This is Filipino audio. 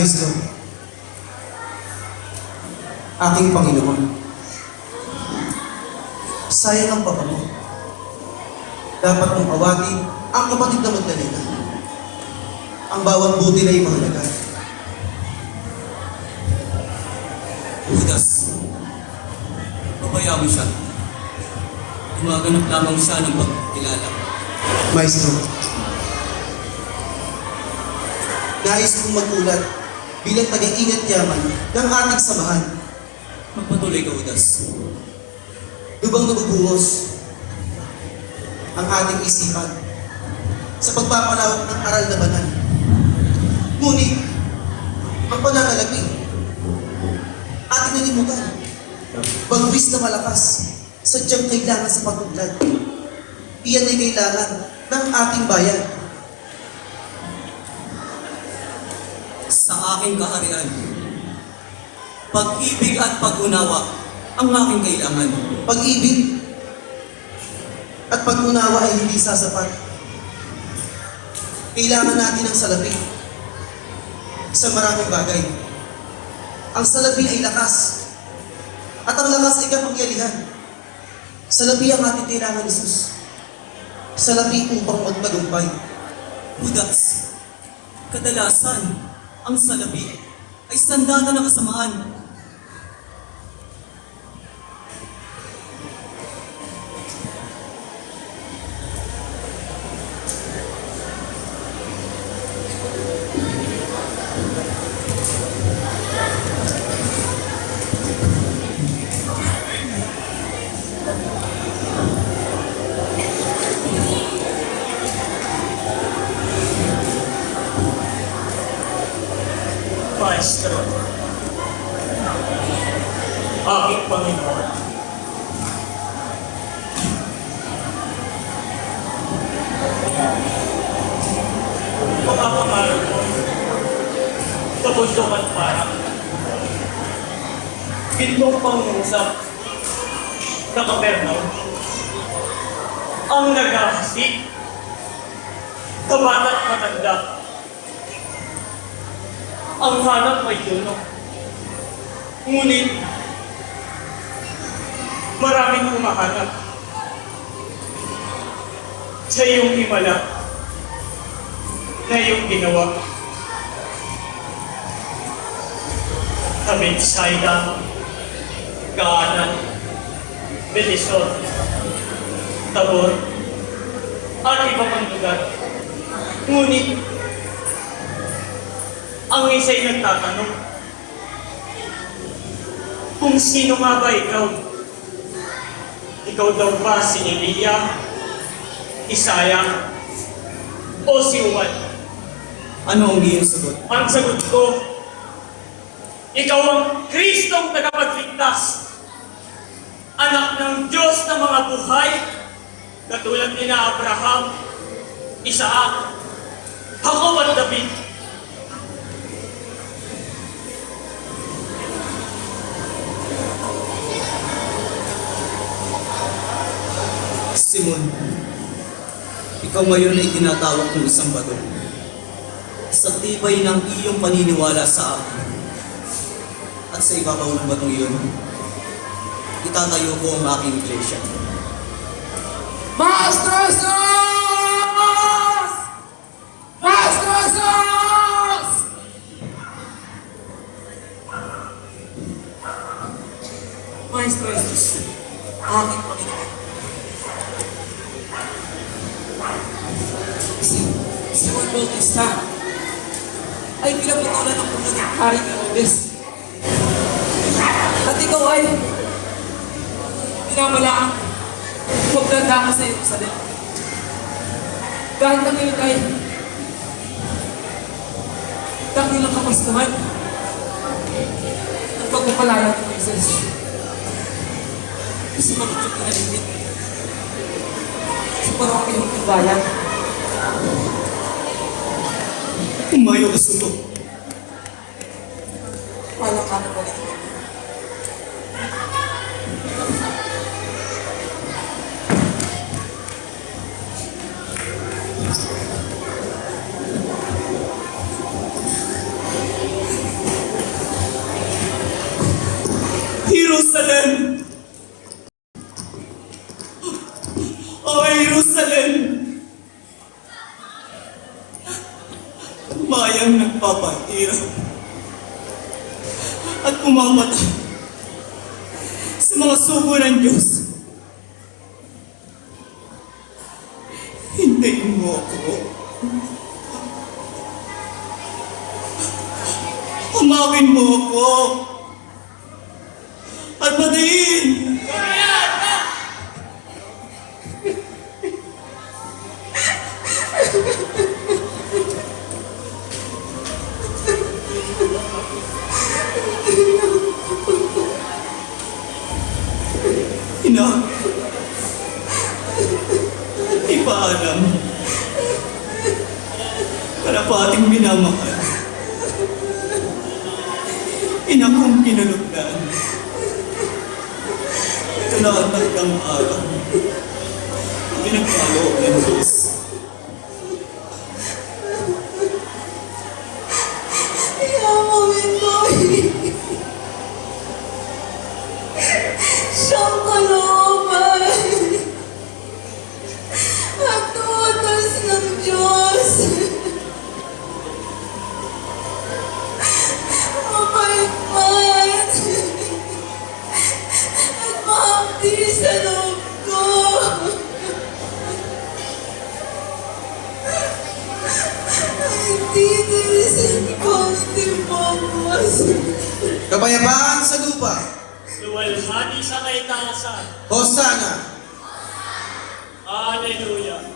Maestro, aking Panginoon, sayang ang papa mo. Dapat mong awatin ang kapatid na Magdalena. Ang bawat buti na mahalaga. Judas, pabayaan mo siya. Gumaganap lamang siya ng pagkilala. Maestro, nais kong magulat bilang tagaingat yaman ng ating samahan. Magpatuloy ka, Judas. Lubang nabubuhos ang ating isipan sa pagpapalawak ng aral na banal. Ngunit, ang pananalapi, ating nalimutan, bagwis na malakas, sadyang kailangan sa pagbuklad. Iyan ay kailangan ng ating bayan. Sa aking kaharian, pag-ibig at pag-unawa ang aking kailangan. Pag-ibig at pag-unawa ay hindi sasapat. Kailangan natin ng salapi sa maraming bagay. Ang salapi ay lakas. At ang lakas ay kapangyarihan. Salapi ang ating kailangan, Jesus. Salapi upang magtagumpay. Judas, kadalasan, ang salapi ay sandata ng kasamaan. Maestro, aking Panginoon, mga pangarap ko, kabundukan para, gintong pangusap na Kapernaum, ang naghahasik, kabata't matanda, ang hanap ay tuno. Ngunit, maraming humahanap sa iyong himala na iyong ginawa. Bethsaida, Gaanan, Belisor, Tabor, at iba pang lugar. Ngunit, ang isa'y nagtatanong, kung sino nga ba ikaw? Ikaw daw ba si Elia, Isaya, o si Juan? Ano ang iyong sagot? Ang sagot ko, ikaw ang Kristong tagapagligtas, anak ng Diyos na mga buhay, katulad ni na Abraham, Isaac, Jacob at David. Simon, ikaw ngayon ay tinatawag kong isang bato. Sa tibay ng iyong paniniwala sa akin at sa ibabaw ng batong iyon, itatayo ko ang aking iglesia. Maestro Jesus! Maestro Jesus! Maestro Jesus, aking Panginoon. Si Juan Bautista ay pinaputulan ng puno ng Haring Herodes. At ikaw ay pinamalaang magdanda ka sa Jerusalem. Dahil na ngayon ay dakilang kapastuhan ng pagpapalaya ng Moises. Kasi magiging pinalilit sa parokya ng bayan. Umayo ka suto. Walang ka na po ito. Jerusalem! O Jerusalem! Bayang nagpapahirap at pumamatay sa mga sugo ng Diyos. Hintayin mo ako. Umakin mo ako. At patayin. Ina, ipaalam. Karapating minamahal. Ina kong kinulugdan. Ito na ang talagang araw. Pinagpalo ng Diyos. Iamawin ko siyang kalooban at utos ng Diyos. Mabait man at mahabdi sa loob ko. Hindi nilisin ko ang timbangos. Kapayapaan sa lupa. Luwalhati sa kaitaasan. Hosana. Hallelujah.